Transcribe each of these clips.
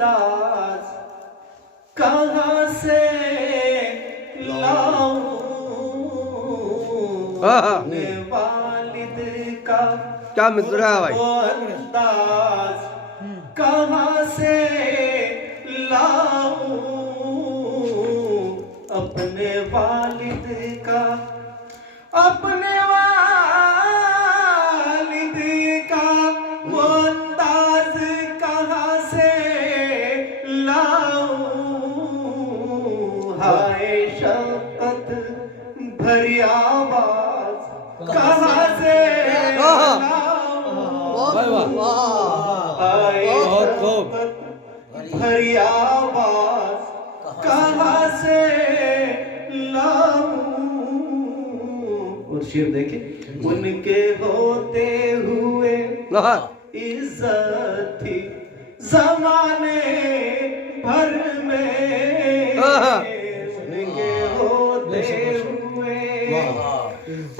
अंदाज कहाँ से लाऊं अपने वालिद का क्या मिसरा है भाई? वो अंदाज कहाँ से लाऊं अपने वालिद का अपने वालिद का वो अंदाज कहाँ से लाऊं हाय शफ़क़त भरी आवाज कहाँ से लाऊं हाय शफ़क़त भरी आवाज कहाँ से लाऊं और शेर देखे उनके होते हुए इज्जत थी ज़माने भर में उनके होते हुए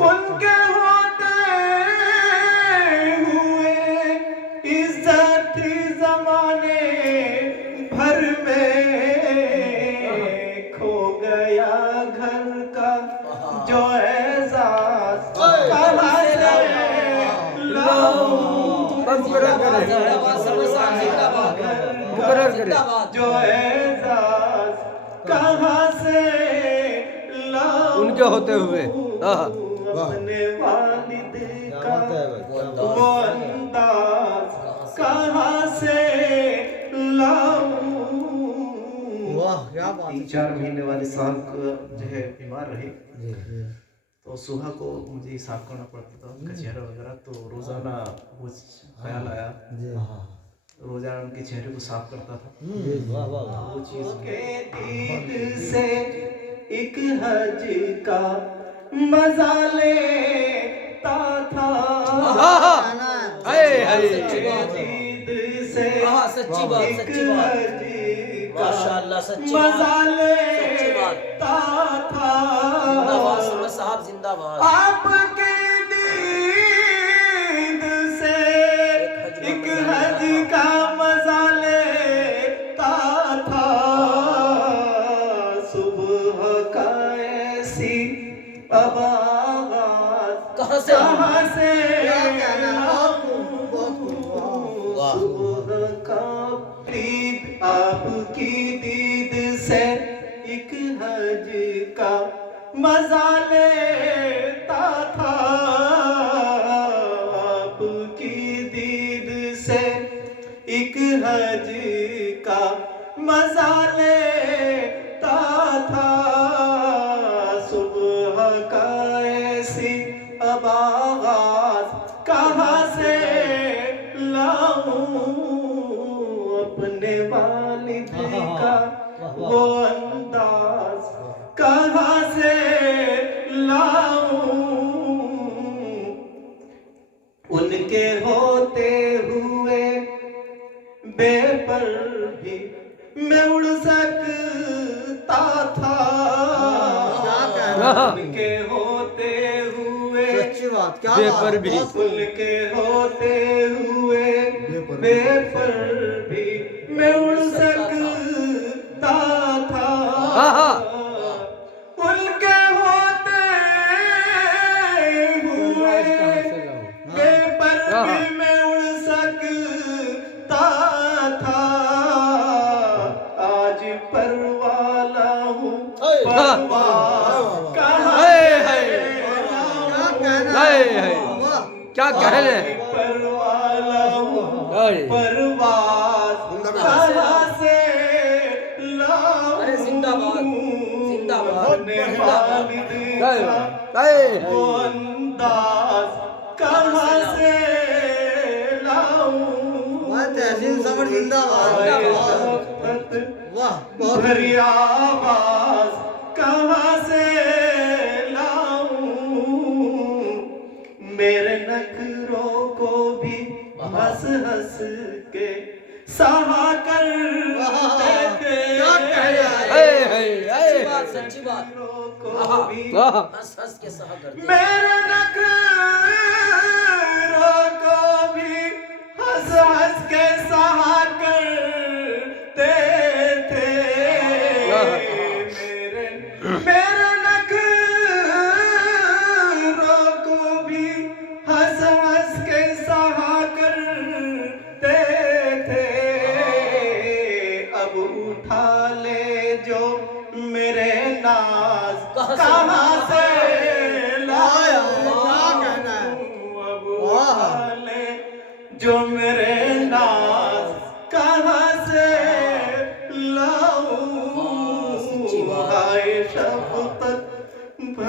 उनके होते हुए इज्जत थी ज़माने भर में खो गया घर का जो एजाज कहाँ से लाऊं जो एजाज कहाँ से लाऊं उनके होते हुए अपने वालिद का वो अंदाज कहाँ से लाऊं वाह क्या बात है। 3-4 महीने वाले साहब जो है बीमार रहे तो सुबह को मुझे साफ करना पड़ता था उनका चेहरा वगैरह तो रोजाना वो ख्याल आया रोजाना उनके चेहरे को साफ करता था वाह वाह वाह। वो चीज के दीद से एक हज का मजा लेता था दीद से सच्ची बात एक सच्ची बात हज का माशाअल्लाह सच्ची मजा बात लेता था जिंदाबाद सरवर साहब जिंदाबाद आपके दीद से एक हज का मजा लेता था सुबह का ऐसी अब आगाज कहाँ से कहाँ से वाह। सुबह का दीद आपकी दीद से एक हज का मजा लेता था आपकी दीद से एक हज का मजा लेता था सुबह का ऐसी अब आगाज कहाँ से लाऊं अपने वालिद का वो अंदाज कहाँ से लाऊं उनके होते हुए बेपर भी मैं उड़ सकता था उनके होते हुए सच्ची बात क्या बेपर भी। बात। उनके होते हुए बेपर भी मैं उड़ सकता था उनके होते हुए बेपर भी मैं उड़ सकता था आज परवाला हूँ परवाह कहाँ क्या कह रहे हैं? परवाला हूँ अरे। परवाज कहाँ से लाऊं अरे जिंदाबाद जिंदाबाद अपने वालिद का वो अंदाज कहाँ से लाऊं वाह, तहसीन सबर जिंदाबाद। वाह बहुत भरी आवाज कहाँ से लाऊं मेरे नखरों को भी हंस हंस के सहा करते थे क्या कह रहे हैं? सच्ची बात को भी हंस हंस के सहा करते मेरे नखरों को भी हंस हंस के सहा करते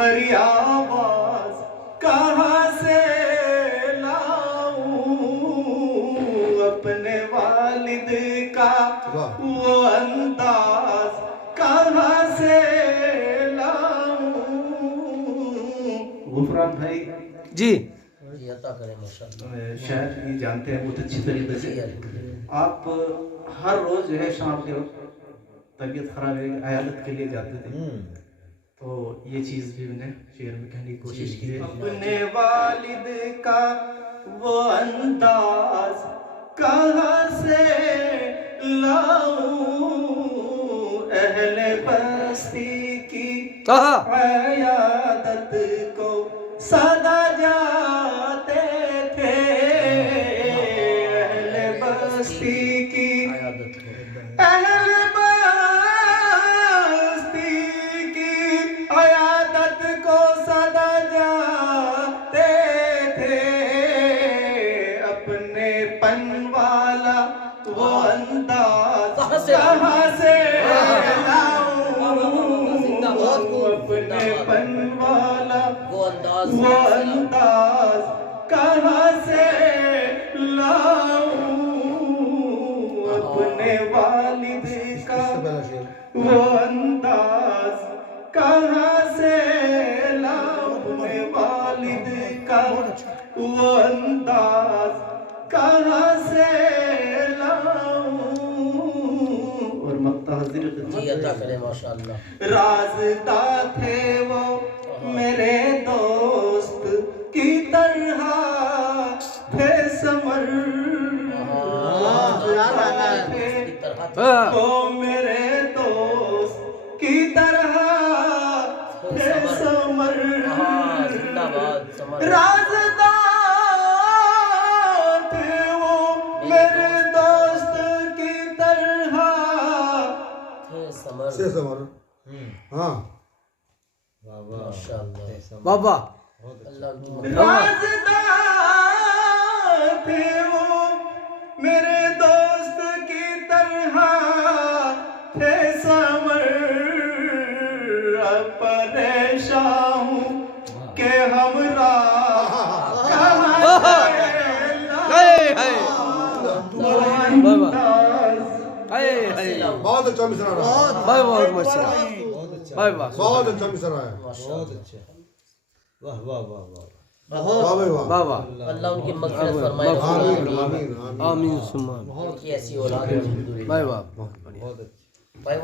तुम्हारी आवाज कहाँ से लाऊं, अपने वालिद का वो अंदाज कहाँ से लाऊं। गुफरान भाई जी जी अता करे माशाअल्लाह। शायद ये जानते हैं बहुत अच्छी तरीके से। आप हर रोज जो है शाम के वक्त तबीयत खराब है अयादत के लिए जाते थे, तो ये चीज भी मैंने शेर में कहने की कोशिश की है। अपने वालिद का वो अंदाज कहाँ से लाऊं, अहले बस्ती की कहा अयादत को सदा जाते थे, अहले बस्ती की आयादत को अहले बस्ती की अयादत को सदा जाते थे, अपने पन वाला वो अंदाज कहाँ से लाऊं, जिंदाबाद अपने पन वाला वो अंदाज वो अंदाज कहाँ से लाऊं, अपने वालिद का वो अंदाज कहाँ से लाऊं, अपने वालिद का वो अंदाज कहाँ से लाऊं। और मक्ता हाजिर जी अता करे माशाअल्लाह। राज़दा थे वो मेरे दोस्त की तरह थे समर, राज़दा थे हाँ। वो मेरे दोस्त की तरह थे समर, जिंदाबाद समर। राज़दा थे वो मेरे दोस्त की तरह थे समर हाँ माशाअल्लाह। बाबा अल्लाह की राज़दार थे वो मेरे दोस्त की तरह थे समर, अब परेशान हूँ कि हमरा कहाँ हाय हाय बहुत अच्छा मिसरा रहा बाय बहुत मस्त बाय बाय बहुत अच्छा मिसरा है वाह वाह वाह वाह वाह भाई वाह बाबा अल्लाह उनकी मग़फ़िरत फरमाए। आमीन आमीन आमीन आमीन सुमान उनकी ऐसी औलाद है। बाय बाय बहुत बढ़िया बहुत अच्छा भाई